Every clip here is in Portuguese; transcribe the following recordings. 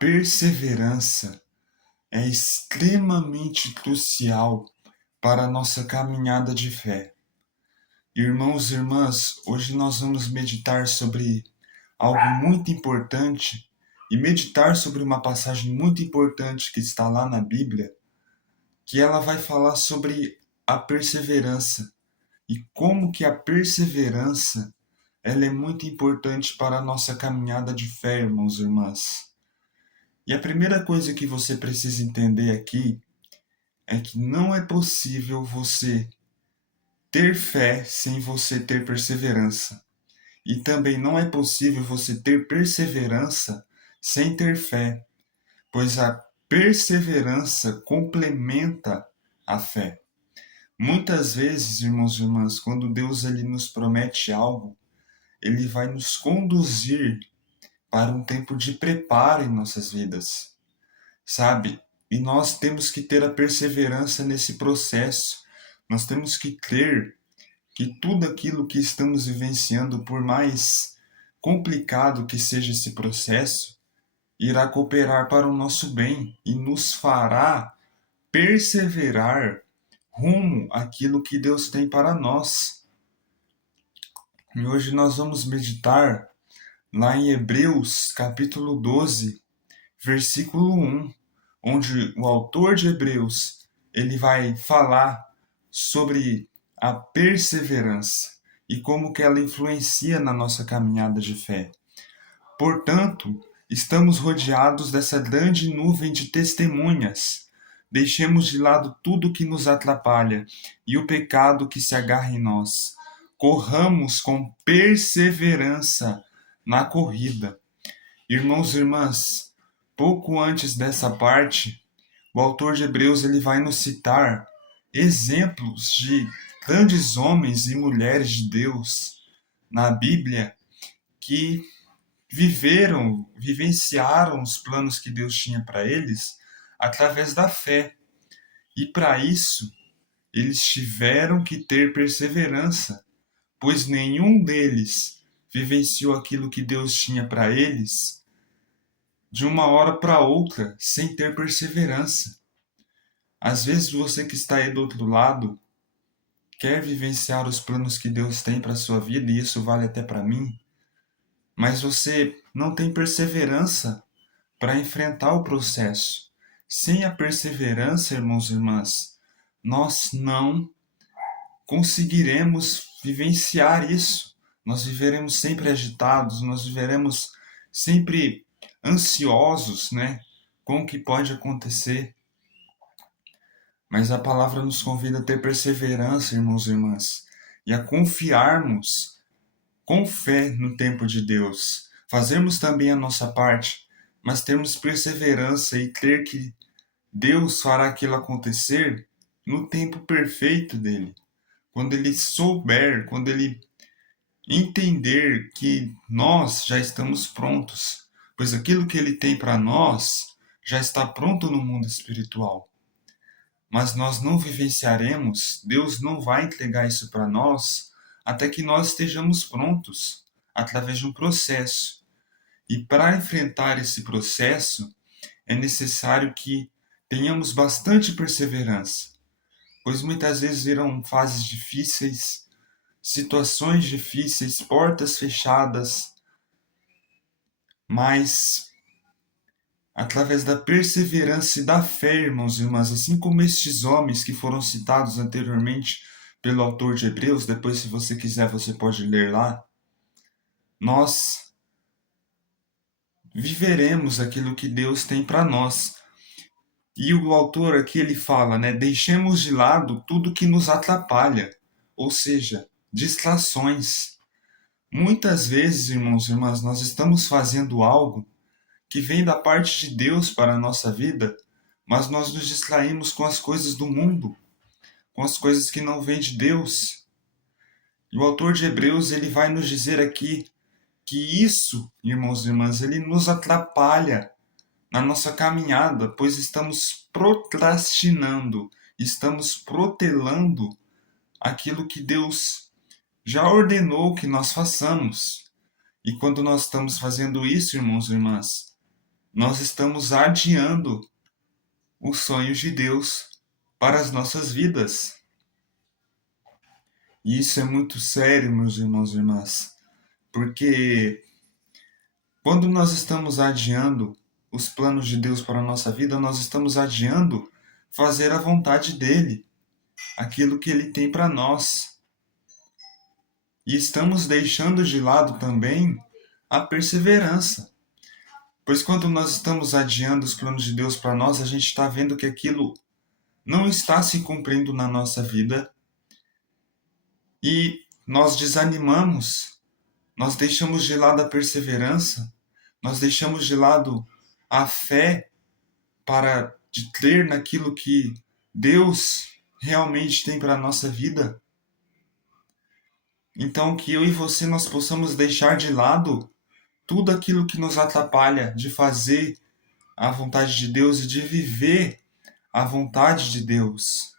perseverança é extremamente crucial para a nossa caminhada de fé. Irmãos e irmãs, hoje nós vamos meditar sobre algo muito importante e meditar sobre uma passagem muito importante que está lá na Bíblia, que ela vai falar sobre a perseverança e como que a perseverança ela é muito importante para a nossa caminhada de fé, irmãos e irmãs. E a primeira coisa que você precisa entender aqui é que não é possível você ter fé sem você ter perseverança. E também não é possível você ter perseverança sem ter fé, pois a perseverança complementa a fé. Muitas vezes, irmãos e irmãs, quando Deus ele nos promete algo, ele vai nos conduzir para um tempo de preparo em nossas vidas, sabe? E nós temos que ter a perseverança nesse processo. Nós temos que crer que tudo aquilo que estamos vivenciando, por mais complicado que seja esse processo, irá cooperar para o nosso bem e nos fará perseverar rumo àquilo que Deus tem para nós. E hoje nós vamos meditar lá em Hebreus, capítulo 12, versículo 1, onde o autor de Hebreus, ele vai falar sobre a perseverança e como que ela influencia na nossa caminhada de fé. Portanto, estamos rodeados dessa grande nuvem de testemunhas. Deixemos de lado tudo que nos atrapalha e o pecado que se agarra em nós. Corramos com perseverança na corrida. Irmãos e irmãs, pouco antes dessa parte, o autor de Hebreus ele vai nos citar exemplos de grandes homens e mulheres de Deus na Bíblia que vivenciaram os planos que Deus tinha para eles através da fé. E para isso, eles tiveram que ter perseverança, pois nenhum deles vivenciou aquilo que Deus tinha para eles de uma hora para outra, sem ter perseverança. Às vezes você que está aí do outro lado quer vivenciar os planos que Deus tem para a sua vida, e isso vale até para mim, mas você não tem perseverança para enfrentar o processo. Sem a perseverança, irmãos e irmãs, nós não conseguiremos vivenciar isso. Nós viveremos sempre agitados, nós viveremos sempre ansiosos, né, com o que pode acontecer. Mas a palavra nos convida a ter perseverança, irmãos e irmãs, e a confiarmos com fé no tempo de Deus. Fazermos também a nossa parte, mas termos perseverança e crer que Deus fará aquilo acontecer no tempo perfeito dele. Quando ele souber, quando ele entender que nós já estamos prontos, pois aquilo que ele tem para nós já está pronto no mundo espiritual. Mas nós não vivenciaremos, Deus não vai entregar isso para nós até que nós estejamos prontos, através de um processo. E para enfrentar esse processo, é necessário que tenhamos bastante perseverança, pois muitas vezes virão fases difíceis, situações difíceis, portas fechadas, mas através da perseverança e da fé, irmãos e irmãs, assim como estes homens que foram citados anteriormente pelo autor de Hebreus, depois, se você quiser, você pode ler lá, nós viveremos aquilo que Deus tem para nós. E o autor aqui ele fala, né, deixemos de lado tudo que nos atrapalha, ou seja, distrações. Muitas vezes, irmãos e irmãs, nós estamos fazendo algo que vem da parte de Deus para a nossa vida, mas nós nos distraímos com as coisas do mundo, com as coisas que não vêm de Deus. E o autor de Hebreus ele vai nos dizer aqui que isso, irmãos e irmãs, ele nos atrapalha na nossa caminhada, pois estamos procrastinando, estamos protelando aquilo que Deus já ordenou que nós façamos. E quando nós estamos fazendo isso, irmãos e irmãs, nós estamos adiando os sonhos de Deus para as nossas vidas. E isso é muito sério, meus irmãos e irmãs, porque quando nós estamos adiando os planos de Deus para a nossa vida, nós estamos adiando fazer a vontade dele, aquilo que ele tem para nós. E estamos deixando de lado também a perseverança. Pois quando nós estamos adiando os planos de Deus para nós, a gente está vendo que aquilo não está se cumprindo na nossa vida e nós desanimamos, nós deixamos de lado a perseverança, nós deixamos de lado a fé para de crer naquilo que Deus realmente tem para a nossa vida. Então que eu e você nós possamos deixar de lado tudo aquilo que nos atrapalha de fazer a vontade de Deus e de viver a vontade de Deus.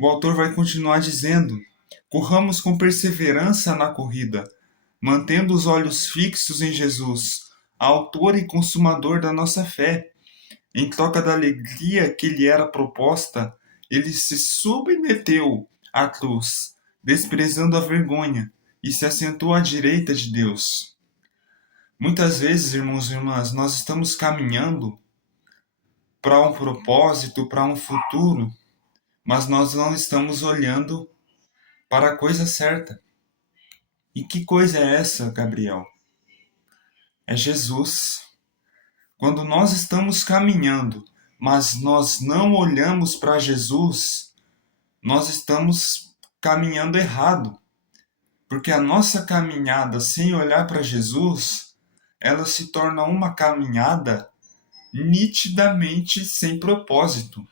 O autor vai continuar dizendo: corramos com perseverança na corrida, mantendo os olhos fixos em Jesus, autor e consumador da nossa fé. Em troca da alegria que lhe era proposta, ele se submeteu à cruz, desprezando a vergonha, e se assentou à direita de Deus. Muitas vezes, irmãos e irmãs, nós estamos caminhando para um propósito, para um futuro, mas nós não estamos olhando para a coisa certa. E que coisa é essa, Gabriel? É Jesus. Quando nós estamos caminhando, mas nós não olhamos para Jesus, nós estamos caminhando errado. Porque a nossa caminhada sem olhar para Jesus, ela se torna uma caminhada nitidamente sem propósito.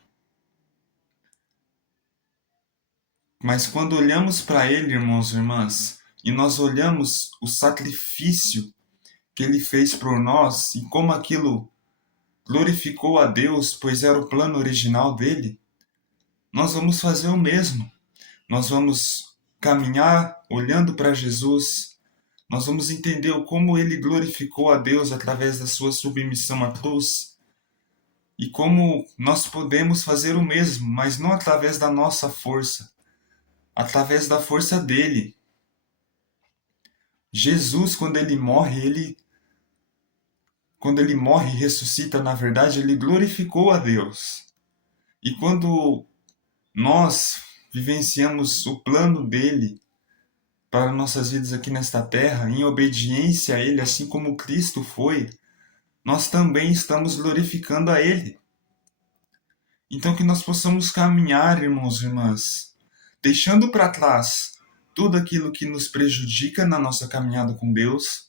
Mas quando olhamos para Ele, irmãos e irmãs, e nós olhamos o sacrifício que Ele fez por nós e como aquilo glorificou a Deus, pois era o plano original dele, nós vamos fazer o mesmo. Nós vamos caminhar olhando para Jesus, nós vamos entender como ele glorificou a Deus através da sua submissão à cruz e como nós podemos fazer o mesmo, mas não através da nossa força, através da força dele. Jesus, quando ele morre e ressuscita, na verdade, ele glorificou a Deus. E quando nós vivenciamos o plano dele para nossas vidas aqui nesta terra, em obediência a ele, assim como Cristo foi, nós também estamos glorificando a ele. Então que nós possamos caminhar, irmãos e irmãs, deixando para trás tudo aquilo que nos prejudica na nossa caminhada com Deus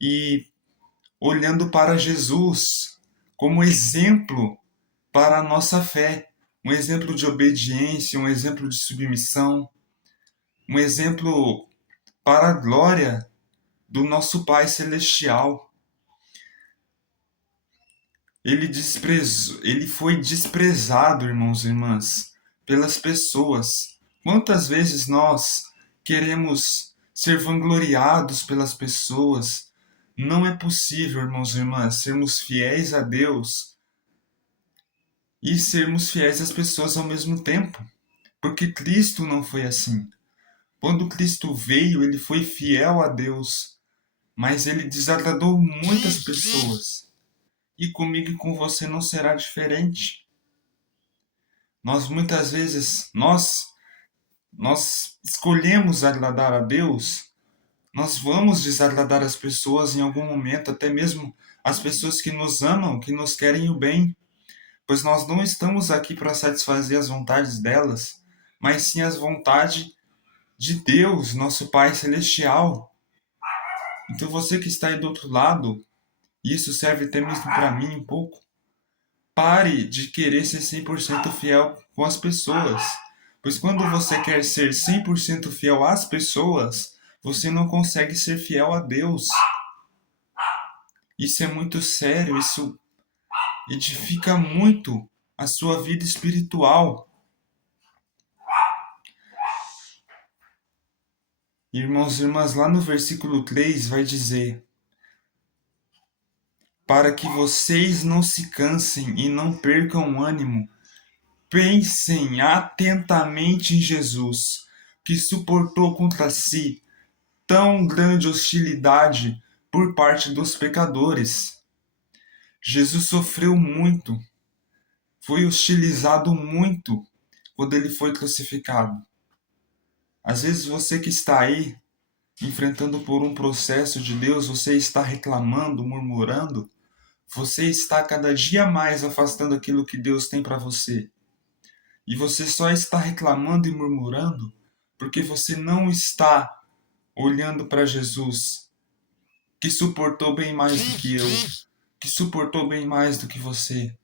e olhando para Jesus como exemplo para a nossa fé, um exemplo de obediência, um exemplo de submissão, um exemplo para a glória do nosso Pai Celestial. Ele foi desprezado, irmãos e irmãs, pelas pessoas. Quantas vezes nós queremos ser vangloriados pelas pessoas? Não é possível, irmãos e irmãs, sermos fiéis a Deus e sermos fiéis às pessoas ao mesmo tempo, porque Cristo não foi assim. Quando Cristo veio, ele foi fiel a Deus, mas ele desagradou muitas pessoas. E comigo e com você não será diferente. Nós muitas vezes, nós escolhemos agradar a Deus, nós vamos desagradar as pessoas em algum momento, até mesmo as pessoas que nos amam, que nos querem o bem, pois nós não estamos aqui para satisfazer as vontades delas, mas sim as vontades de Deus, nosso Pai Celestial. Então você que está aí do outro lado, e isso serve até mesmo para mim um pouco, pare de querer ser 100% fiel com as pessoas. Pois quando você quer ser 100% fiel às pessoas, você não consegue ser fiel a Deus. Isso é muito sério, isso edifica muito a sua vida espiritual. Irmãos e irmãs, lá no versículo 3 vai dizer: para que vocês não se cansem e não percam o ânimo. Pensem atentamente em Jesus, que suportou contra si tão grande hostilidade por parte dos pecadores. Jesus sofreu muito, foi hostilizado muito quando ele foi crucificado. Às vezes você que está aí enfrentando por um processo de Deus, você está reclamando, murmurando, você está cada dia mais afastando aquilo que Deus tem para você. E você só está reclamando e murmurando porque você não está olhando para Jesus, que suportou bem mais do que eu, que suportou bem mais do que você.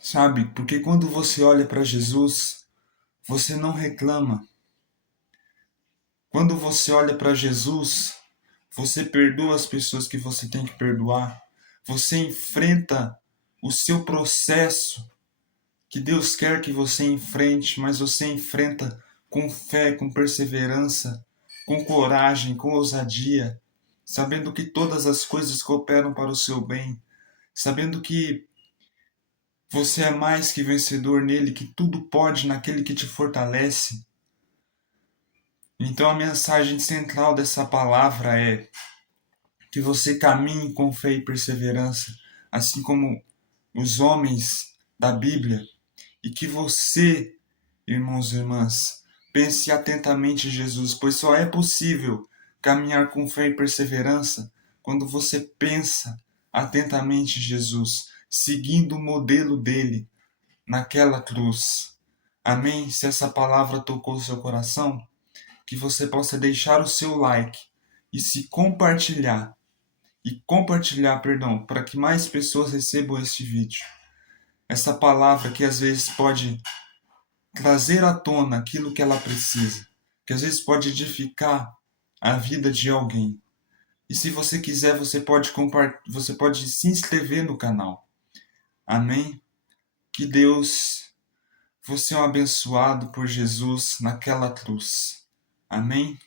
Sabe? Porque quando você olha para Jesus, você não reclama. Quando você olha para Jesus, você perdoa as pessoas que você tem que perdoar. Você enfrenta o seu processo que Deus quer que você enfrente, mas você enfrenta com fé, com perseverança, com coragem, com ousadia, sabendo que todas as coisas cooperam para o seu bem, sabendo que você é mais que vencedor nele, que tudo pode naquele que te fortalece. Então a mensagem central dessa palavra é que você caminhe com fé e perseverança, assim como os homens da Bíblia, e que você, irmãos e irmãs, pense atentamente em Jesus, pois só é possível caminhar com fé e perseverança quando você pensa atentamente em Jesus, seguindo o modelo dele naquela cruz. Amém? Se essa palavra tocou o seu coração, que você possa deixar o seu like e se compartilhar, para que mais pessoas recebam este vídeo. Essa palavra que às vezes pode trazer à tona aquilo que ela precisa, que às vezes pode edificar a vida de alguém. E se você quiser, você pode se inscrever no canal. Amém? Que Deus, você é um abençoado por Jesus naquela cruz. Amém?